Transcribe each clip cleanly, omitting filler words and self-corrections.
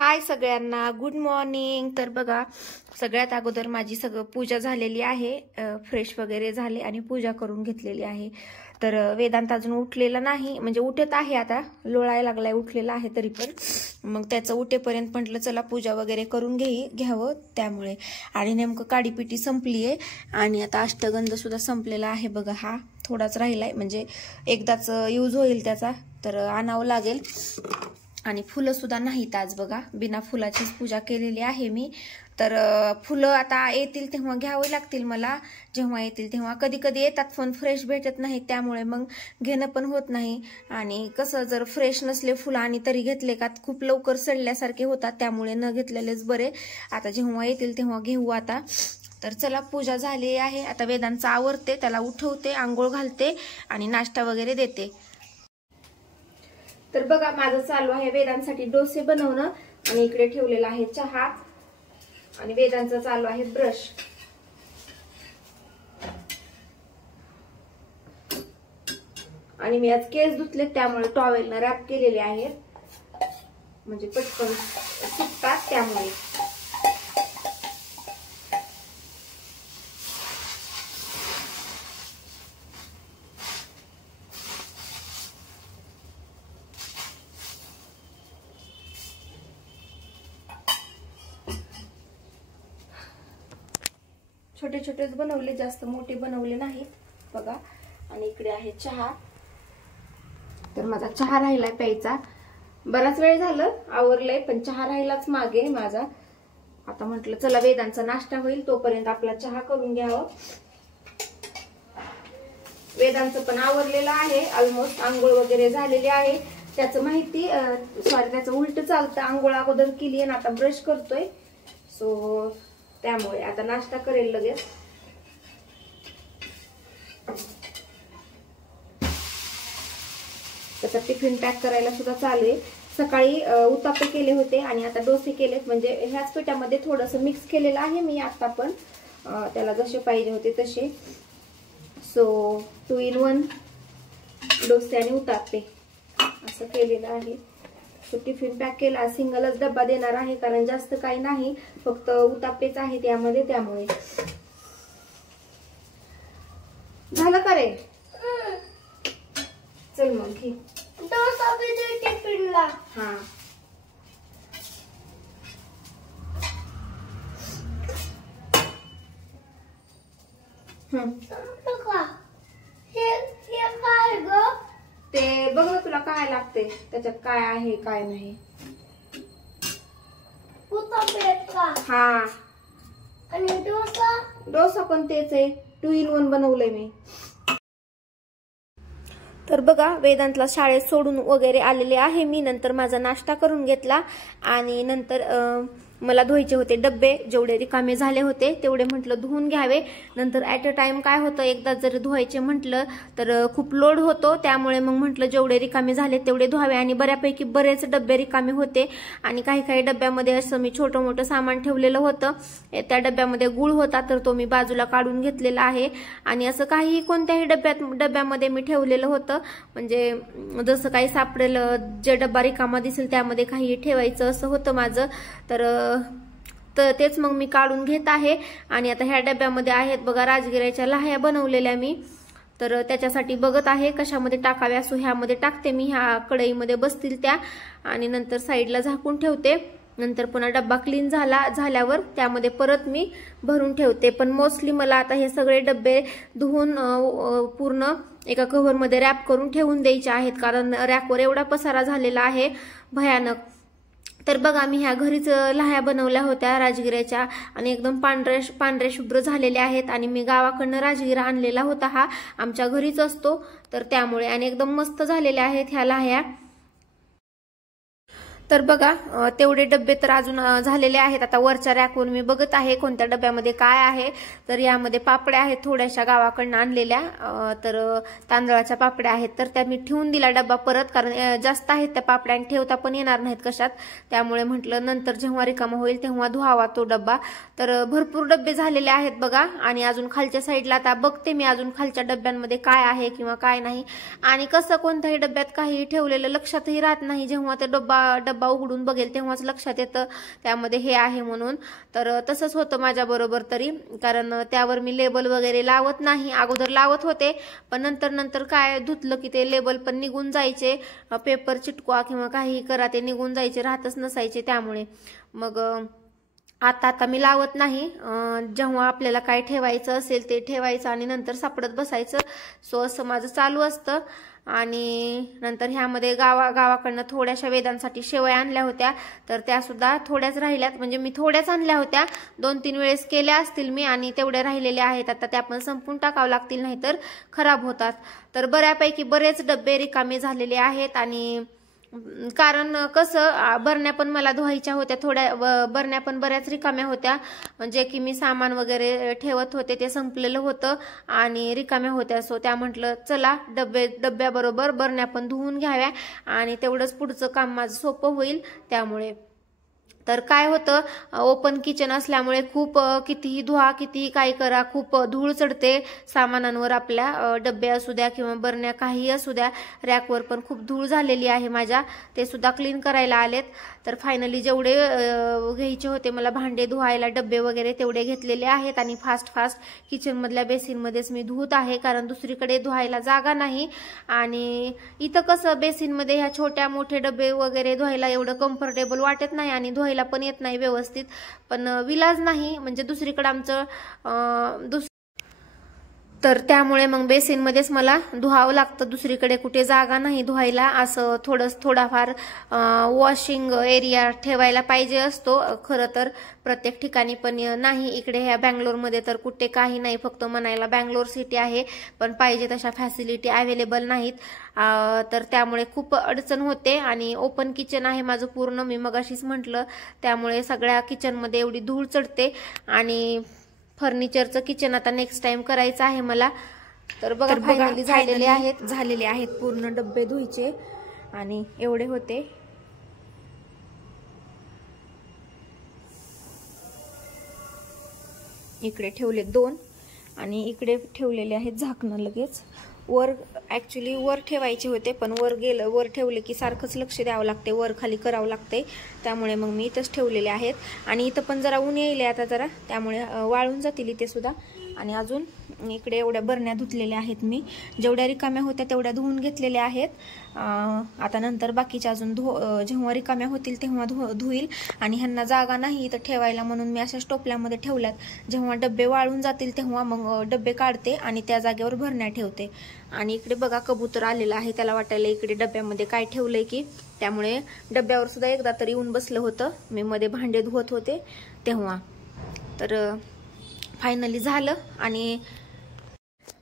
हाय सगळ्यांना, good morning. तर बघा, सगळ्यात अगोदर माझी सगळं पूजा झालेली आहे. फ्रेश वगैरे झाले आणि पूजा करून घेतलेली आहे. तर वेदांत अजून उठलेला नाही, म्हणजे उठत आहे, आता लोळायला लागलाय, उठलेला आहे तरी पण. मग त्याचं उठेपर्यंत म्हटलं चला पूजा वगैरे करून घ्यावं त्यामुळे. आणि नेमकं काडीपिटी संपली आहे आणि आता अष्टगंध सुद्धा संपलेला आहे. बघा, हा थोडाच राहिलाय, म्हणजे एकदाच यूज होईल त्याचा, तर आणावं लागेल. आणि फुलं सुद्धा नाहीत आज. बघा, बिना फुलाचीच पूजा केलेली आहे मी. तर फुलं आता येतील तेव्हा घ्यावे लागतील मला, जेव्हा येतील तेव्हा. कधी कधी येतात पण फ्रेश भेटत नाही, त्यामुळे मग घेणं पण होत नाही. आणि कसं, जर फ्रेश नसले फुलं आणि तरी घेतले का खूप लवकर सडल्यासारखे होतात, त्यामुळे न घेतलेलेच बरे. आता जेव्हा येतील तेव्हा घेऊ आता. तर चला, पूजा झाली आहे. आता वेदांचा आवरते, त्याला उठवते, आंघोळ घालते आणि नाश्ता वगैरे देते. तर बघा, माझं चालू आहे वेदांसाठी डोसे बनवणं आणि इकडे ठेवलेला आहे चहा आणि वेदांचा चालू आहे ब्रश. आणि मी आज केस धुतले, त्यामुळे टॉवेलनं रॅप केलेले आहेत, म्हणजे पटकन सुकतात त्यामुळे. छोटे छोटेच बनवले, जास्त मोठे बनवले नाहीत. बघा, आणि इकडे आहे चहा. तर माझा चहा राहिलाय प्यायचा, बराच वेळ झालं आवरलंय, पण चहा राहिलाच मागे माझा. आता म्हटलं चला वेदांचा नाश्ता होईल, तोपर्यंत आपला चहा करून घ्यावं. वेदांचं पण आवरलेलं आहे, ऑलमोस्ट आंघोळ वगैरे झालेली आहे. त्याचं माहिती, त्याचं उलट चालतं. आंघोळ अगोदर केली आणि आता ब्रश करतोय, सो त्यामुळे आता नाश्ता करेल लगेच. त्याचा टिफिन पॅक करायला सुद्धा चालू आहे. सकाळी उत्तप्पे केले होते आणि आता डोसे केलेत, म्हणजे ह्याच पिठामध्ये थोडंसं मिक्स केलेलं आहे मी आता पण, त्याला जसे पाहिजे होते तसे. सो 2 in 1 डोसे आणि उत्तप्पे असं केलेलं आहे. टिफिन पॅक केला, सिंगलच डब्बा देणार आहे, कारण जास्त काही नाही, फक्त उत्तप्पेच आहेत यामध्ये, त्यामुळे. झालं का रे? चल मग घे. टिफिनला हा. ते बघ ना, तुला काय लागते त्याच्यात, काय आहे काय नाही. हा, आणि डोसा पण तेच आहे, 2 in 1 बनवलंय मी. तर बघा, वेदांतला शाळेत सोडून वगैरे आलेले आहे मी. नंतर माझा नाश्ता करून घेतला आणि नंतर मला धुवायचे होते डब्बे, जेवढे रिकामे झाले होते तेवढे म्हटलं धुवून घ्यावे. नंतर ॲट अ टाइम काय होतं, एकदा जर धुवायचे म्हटलं तर खूप लोड होतो, त्यामुळे मग म्हटलं जेवढे रिकामे झाले तेवढे धुवावे. आणि बऱ्यापैकी बरेच डब्बे रिकामे होते आणि काही काही डब्यामध्ये असं मी छोटं मोठं सामान ठेवलेलं होतं. त्या डब्यामध्ये गुळ होता, तर तो मी बाजूला काढून घेतलेला आहे. आणि असं काही कोणत्याही डब्यामध्ये मी ठेवलेलं होतं, म्हणजे जसं काही सापडेल, जे डब्बा रिकामा दिसेल त्यामध्ये काही ठेवायचं असं होतं माझं. तर तेच मग मी काढून घेत आहे. आणि आता ह्या डब्यामध्ये आहेत बघा राजगिऱ्याच्या लाह्या बनवलेल्या मी, तर त्याच्यासाठी बघत आहे कशामध्ये टाकाव्या. सो ह्यामध्ये टाकते मी, ह्या कढईमध्ये बसतील त्या, आणि नंतर साईडला झाकून ठेवते. नंतर पुन्हा डब्बा क्लीन झाल्यावर त्यामध्ये परत मी भरून ठेवते. पण मोस्टली मला आता हे सगळे डब्बे धुवून पूर्ण एका कव्हरमध्ये रॅप करून ठेवून द्यायचे आहेत, कारण रॅकवर एवढा पसारा झालेला आहे भयानक. तर बघा, मी ह्या घरीच लाह्या बनवल्या होत्या राजगिऱ्याच्या आणि एकदम पांढऱ्या शुभ्र झालेल्या आहेत. आणि मी गावाकडनं राजगिरा आणलेला होता, हा आमच्या घरीच असतो, तर त्यामुळे. आणि एकदम मस्त झालेल्या आहेत ह्या लाह्या. तर बघा, तेवढे डब्बे तर अजून झालेले आहेत. आता वरच्या रॅकवर मी बघत आहे कोणत्या डब्यामध्ये काय आहे. तर यामध्ये पापड्या आहेत, थोड्याशा गावाकडनं आणलेल्या, तर तांदळाच्या पापड्या आहेत. तर त्या मी ठेवून दिला डब्बा परत, कारण जास्त आहेत त्या पापड्या आणि ठेवता पण येणार नाहीत कशात, त्यामुळे म्हटलं नंतर जेव्हा रिकामा होईल तेव्हा धुवावा तो डब्बा. तर भरपूर डब्बे झालेले आहेत बघा. आणि अजून खालच्या साईडला आता बघते मी अजून खालच्या डब्यांमध्ये काय आहे किंवा काय नाही. आणि कसं, कोणत्याही डब्यात काही ठेवलेलं लक्षातही राहत नाही, जेव्हा ते डब्बा डब्बा उघडून बघेल तेव्हाच लक्षात येतं त्यामध्ये हे आहे म्हणून. तर तसंच होतं माझ्या बरोबर तरी, कारण त्यावर मी लेबल वगैरे लावत नाही. अगोदर लावत होते पण नंतर काय धुतलं की ते लेबल पण निघून जायचे, पेपर चिटकवा किंवा काही करा ते निघून जायचे, राहतच नसायचे. त्यामुळे मग आता मी लावत नाही. जेव्हा आपल्याला काय ठेवायचं असेल ते ठेवायचं आणि नंतर सापडत बसायचं. सो असं माझं चालू असतं. आणि नंतर ह्यामध्ये गावाकडनं थोड्याशा वेदांसाठी शेवया आणल्या होत्या, तर त्या सुद्धा थोड्याच राहिल्यात. म्हणजे मी थोड्याच आणल्या होत्या, 2-3 वेळेस केल्या असतील मी, आणि तेवढ्या राहिलेल्या आहेत. आता त्या पण संपून टाकावं लागतील, नाहीतर खराब होतात. तर बऱ्यापैकी बरेच डब्बे रिकामे झालेले आहेत. आणि कारण कसं बरण्या पण मला धुवायच्या होत्या, थोड्या बरण्या पण बऱ्याच रिकाम्या होत्या. जे की मी सामान वगैरे ठेवत होते ते संपलेलं होतं आणि रिकाम्या होत्या. सो त्या म्हटलं चला डब्याबरोबर बरण्या पण धुवून घ्याव्या आणि तेवढंच पुढचं काम माझं सोपं होईल. त्यामुळे तर काय होतं, ओपन किचन असल्यामुळे खूप कितीही धुवा कितीही काय करा, खूप धूळ चढते सामानांवर आपल्या. डब्बे असू द्या किंवा बरण्या काही असू द्या, रॅकवर पण खूप धूळ झालेली आहे माझ्या. ते सुद्धा क्लीन करायला आलेत. तर फायनली जेवढे घ्यायचे होते मला भांडे धुवायला, डब्बे वगैरे, तेवढे घेतलेले आहेत. आणि फास्ट किचनमधल्या बेसिनमध्येच मी धुवत आहे, कारण दुसरीकडे धुवायला जागा नाही. आणि इथं कसं बेसिनमध्ये ह्या छोट्या मोठे डब्बे वगैरे धुवायला एवढं कम्फर्टेबल वाटत नाही आणि धुवायला पण येत नाही व्यवस्थित. पण विलाज नाही, म्हणजे दुसरीकडे आमचं तर त्यामुळे मग बेसिनमध्येच मला धुवावं लागतं. दुसरीकडे कुठे जागा नाही धुवायला. असं थोडाफार वॉशिंग एरिया ठेवायला पाहिजे असतो खरं तर प्रत्येक ठिकाणी, पण नाही. इकडे ह्या बँगलोरमध्ये तर कुठे काही नाही, फक्त म्हणायला बँगलोर सिटी आहे पण पाहिजे तशा फॅसिलिटी अवेलेबल नाहीत. तर त्यामुळे खूप अडचण होते. आणि ओपन किचन आहे माझं पूर्ण, मी मगाशीच म्हटलं, त्यामुळे सगळ्या किचनमध्ये एवढी धूळ चढते. आणि फर्निचरचं किचन आता नेक्स्ट टाइम करायचं आहे मला. तर बघा फायनली झालेले आहेत पूर्ण डब्बे धुईचे. आणि एवढे होते. इकडे ठेवले 2 आणि इकडे ठेवलेले आहेत झाकणं. लगेच ऍक्च्युली वर ठेवायचे होते, पण वर ठेवले की सारखंच लक्ष द्यावं लागते, वर खाली करावं लागते. त्यामुळे मग मी इथंच ठेवलेले आहेत. आणि इथं पण जरा ऊन येईल आता जरा, त्यामुळे वाळून जातील इथे सुद्धा. आणि अजून इकडे एवढ्या बरण्या धुतलेल्या आहेत मी, जेवढ्या रिकाम्या होत्या तेवढ्या धुवून घेतलेल्या आहेत. आता नंतर बाकीच्या अजून जेव्हा रिकाम्या होतील तेव्हा धुईल. आणि ह्यांना जागा नाही इथं ठेवायला, म्हणून मी अशा टोपल्यामध्ये ठेवल्यात. जेव्हा डब्बे वाळून जातील तेव्हा मग डब्बे काढते आणि त्या जागेवर भरण्या ठेवते. आणि इकडे बघा कबूतर आलेलं आहे, त्याला वाटायला इकडे डब्यामध्ये काय ठेवलंय की, त्यामुळे डब्यावर सुद्धा एकदा तरी येऊन बसलं होतं. मी मध्ये भांडे धुवत होते तेव्हा. तर फायनली झालं. आणि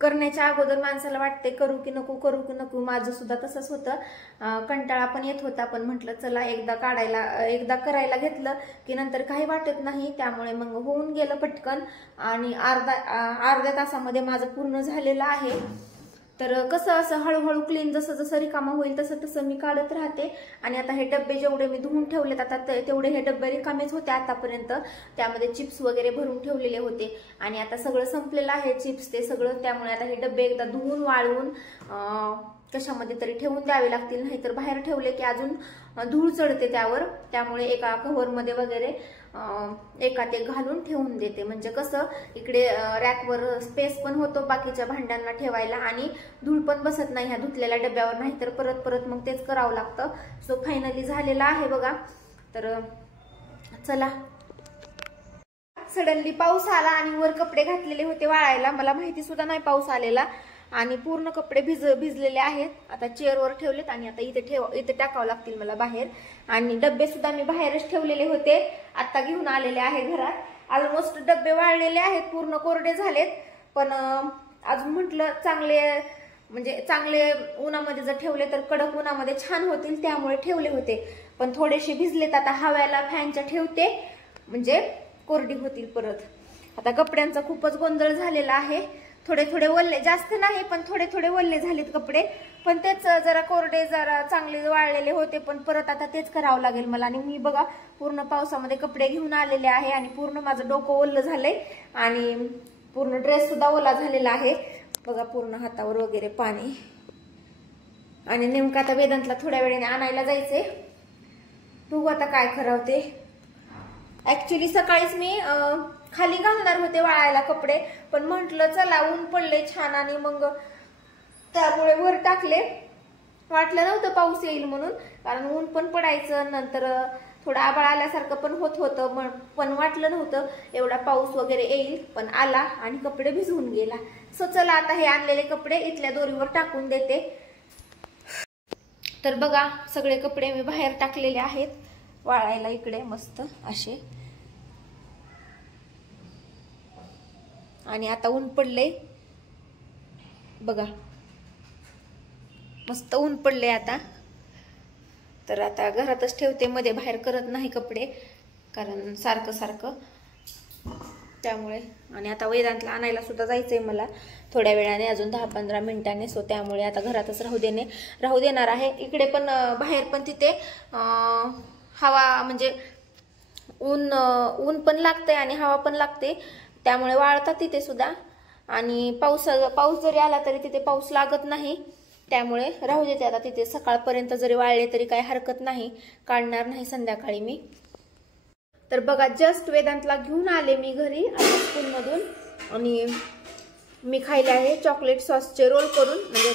करण्याच्या अगोदर माणसाला वाटते करू की नको. माझं सुद्धा तसंच होतं, कंटाळा पण येत होता. पण म्हटलं चला एकदा करायला घेतलं की नंतर काही वाटत नाही. त्यामुळे मग होऊन गेलं पटकन. आणि अर्ध्या तासामध्ये माझं पूर्ण झालेलं आहे. तर कसं असं हळूहळू क्लीन जसं रिकामा होईल तसं मी काढत राहते. आणि आता हे डब्बे जेवढे मी धुवून ठेवलेत आता तेवढे हे डब्बे रिकामेच होते आतापर्यंत. त्यामध्ये चिप्स वगैरे भरून ठेवलेले होते आणि आता सगळं संपलेलं आहे चिप्स ते सगळं. त्यामुळे आता हे डब्बे एकदा धुवून वाळवून कशामध्ये तरी ठेवून द्यावे लागतील, नाहीतर बाहेर ठेवले की अजून धूळ चढते त्यावर. त्यामुळे एका कव्हरमध्ये वगैरे एका ते घालून ठेवून देते, म्हणजे कसं इकडे रॅकवर स्पेस पण होतो बाकीच्या भांड्यांना ठेवायला आणि धूळ पण बसत नाही ह्या धुतलेल्या डब्यावर, नाहीतर परत मग तेच करावं लागतं. सो फायनली झालेलं आहे बघा. तर चला, सडनली पाऊस आला आणि वर कपडे घातलेले होते वाळायला, मला माहिती सुद्धा नाही पाऊस आलेला. आणि पूर्ण कपडे भिजलेले आहेत. आता चेअरवर ठेवलेत आणि आता इथे टाकावं लागतील मला बाहेर. आणि डब्बे सुद्धा मी बाहेरच ठेवलेले होते, आता घेऊन आलेले आहे घरात. ऑलमोस्ट डब्बे वाळलेले आहेत, पूर्ण कोरडे झालेत. पण अजून म्हटलं चांगले उन्हामध्ये जर ठेवले तर कडक उन्हामध्ये छान होतील, त्यामुळे ठेवले होते. पण थोडेसे भिजलेत, आता हव्याला फॅनच्या ठेवते म्हणजे कोरडी होतील परत. आता कपड्यांचा खूपच गोंधळ झालेला आहे. थोडे वल्ले, जास्त नाही पण थोडे वल्ले झालेत कपडे. पण तेच जरा कोरडे जरा चांगले वाळलेले होते, पण परत आता तेच करावं लागेल मला. आणि मी बघा पूर्ण पावसामध्ये कपडे घेऊन आलेले आहे आणि पूर्ण माझं डोकं ओलं झालंय आणि पूर्ण ड्रेस सुद्धा ओला झालेला आहे बघा, पूर्ण हातावर वगैरे पाणी. आणि नेमकं आता वेदांतला थोड्या वेळाने आणायला जायचंय. बघू आता काय करावते. ऍक्च्युली सकाळीच मी खाली घालणार होते वाळायला कपडे, पण म्हंटल चला ऊन पडले छान आणि मग त्यामुळे वर टाकले. वाटलं नव्हतं पाऊस येईल म्हणून, कारण ऊन पण पडायचं, नंतर थोडं आभाळ आल्यासारखं पण होतं, पण वाटलं नव्हतं एवढा पाऊस वगैरे येईल, पण आला आणि कपडे भिजवून गेला. सो चला आता हे आणलेले कपडे इथल्या दोरीवर टाकून देते. तर बघा सगळे कपडे मी बाहेर टाकलेले आहेत वाळायला इकडे मस्त असे. आणि आता ऊन पडले बघा, मस्त ऊन पडले आता. तर आता घरातच ठेवते, मध्ये बाहेर करत नाही कपडे, कारण सारखं सारखं त्यामुळे. आणि आता वेदांतला आणायला सुद्धा जायचंय मला थोड्या वेळाने, अजून 10-15 मिनिटांनी. सो त्यामुळे आता घरातच राहू देणार आहे. इकडे पण बाहेर पण तिथे हवा म्हणजे ऊन पण लागते आणि हवा पण लागते, त्यामुळे वाळतात तिथे सुद्धा. आणि पाऊस जरी आला तरी तिथे पाऊस लागत नाही, त्यामुळे राहू देते आता तिथे. सकाळपर्यंत जरी वाळले तरी काही हरकत नाही, काढणार नाही संध्याकाळी मी. तर बघा जस्ट वेदांतला घेऊन आले मी घरी आता स्कूलमधून, आणि मी खायले आहे चॉकलेट सॉसचे रोल करून, म्हणजे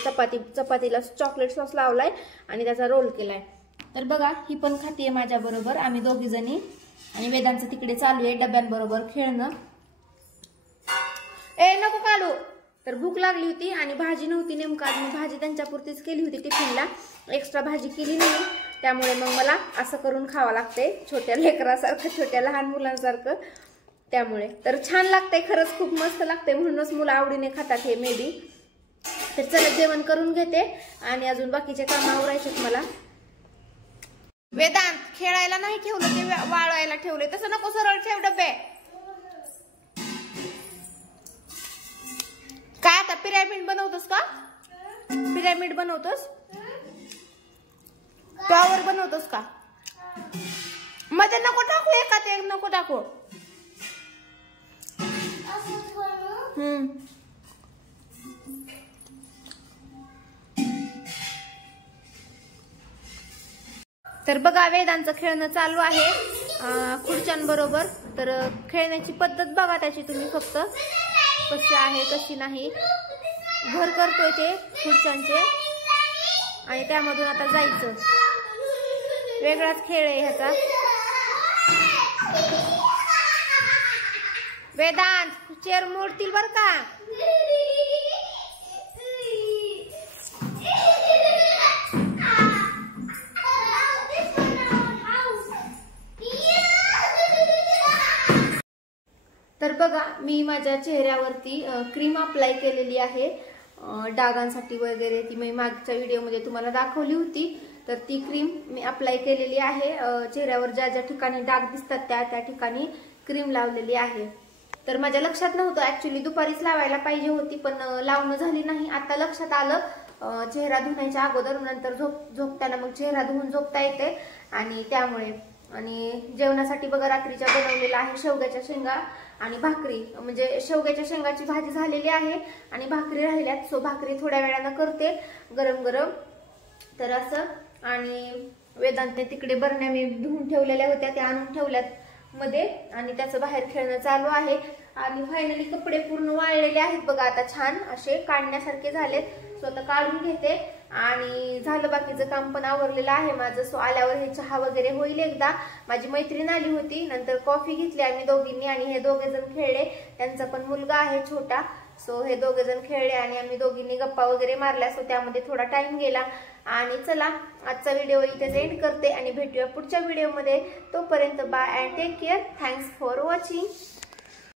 चपातीला चॉकलेट सॉस लावलाय आणि त्याचा रोल केलाय. तर बघा ही पण खातीये माझ्या बरोबर, आम्ही दोघी जणी. आणि वेदांचं तिकडे चालू आहे डब्यांबरोबर खेळणं. नको काढू. तर भूक लागली होती आणि भाजी नव्हती नेमका, मी भाजी त्यांच्यापुरतीच केली होती टिफिनला, एक्स्ट्रा भाजी केली नाही. त्यामुळे मग मला असं करून खावं लागतंय, छोट्या लेकरासारखं, छोट्या लहान मुलांसारखं. त्यामुळे तर छान लागतंय खरंच, खूप मस्त लागतंय, म्हणूनच मुलं आवडीने खातात हे मे बी. तर चला जेवण करून घेते आणि अजून बाकीचे काम आवरायचेत मला. वेदांत खेळायला नाही ठेवलं, ते वाळवायला ठेवले. तसं नको, सरळ ठेव डबे. काय आता पिरॅमिड बनवतोस का? पिरॅमिड बनवतोस? टॉवर बनवतोस का? मध्ये नको टाकू, एकात एक नको टाकू. तर बघा वेदांचं खेळणं चालू आहे खुर्च्यांबरोबर. तर खेळण्याची पद्धत बघा त्याची तुम्ही फक्त, कशी आहे कशी नाही. घर करतोय ते खुर्च्यांचे आणि त्यामधून आता जायचं. वेगळाच खेळ आहे ह्याचा. वेदांत चेअर मोडतील बर का. तर बघा मी माझ्या चेहऱ्यावरती क्रीम अप्लाय केलेली आहे डागांसाठी वगैरे. ती मी मागच्या व्हिडिओमध्ये तुम्हाला दाखवली होती. तर ती क्रीम मी अप्लाय केलेली आहे चेहऱ्यावर. ज्या ज्या ठिकाणी डाग दिसतात त्या ठिकाणी क्रीम लावलेली आहे. तर माझ्या लक्षात नव्हतं, ऍक्च्युली दुपारीच लावायला पाहिजे होती, पण लावणं झाली नाही. आता लक्षात आलं चेहरा धुण्याच्या अगोदर, नंतर झोपताना मग चेहरा धुवून झोपता येते. आणि त्यामुळे. आणि जेवणासाठी बघा रात्रीच्या बनवलेला आहे शेवग्याच्या शेंगा आणि भाकरी, म्हणजे शेवग्याच्या शेंगाची भाजी झालेली आहे आणि भाकरी राहिल्यात. सो भाकरी थोड्या वेळानं करते गरम गरम. तर असं. आणि वेदांतने तिकडे बरण्या मी धुवून ठेवलेल्या होत्या, त्या आणून ठेवल्यात मध्ये, आणि त्याचं बाहेर खेळणं चालू आहे. आणि फायनली कपडे पूर्ण वाळलेले आहेत बघा, आता छान असे काढण्यासारखे झालेत. सो आता काढून घेते आणि झालं बाकीचं काम पण आवरलेलं आहे माझं. सो आल्यावर हे चहा वगैरे होईल एकदा. माझी मैत्रीण आली होती, नंतर कॉफी घेतली आम्ही दोघींनी आणि हे दोघे जण खेळले. त्यांचा पण मुलगा आहे छोटा. सो हे दोघे जण खेळले आणि आम्ही दोघींनी गप्पा वगैरे मारल्या. सो त्यामध्ये थोडा टाइम गेला. आणि चला आजचा व्हिडिओ इथेच एंड करते आणि भेटूया पुढच्या व्हिडिओमध्ये. तोपर्यंत bye and take care. Thanks for watching.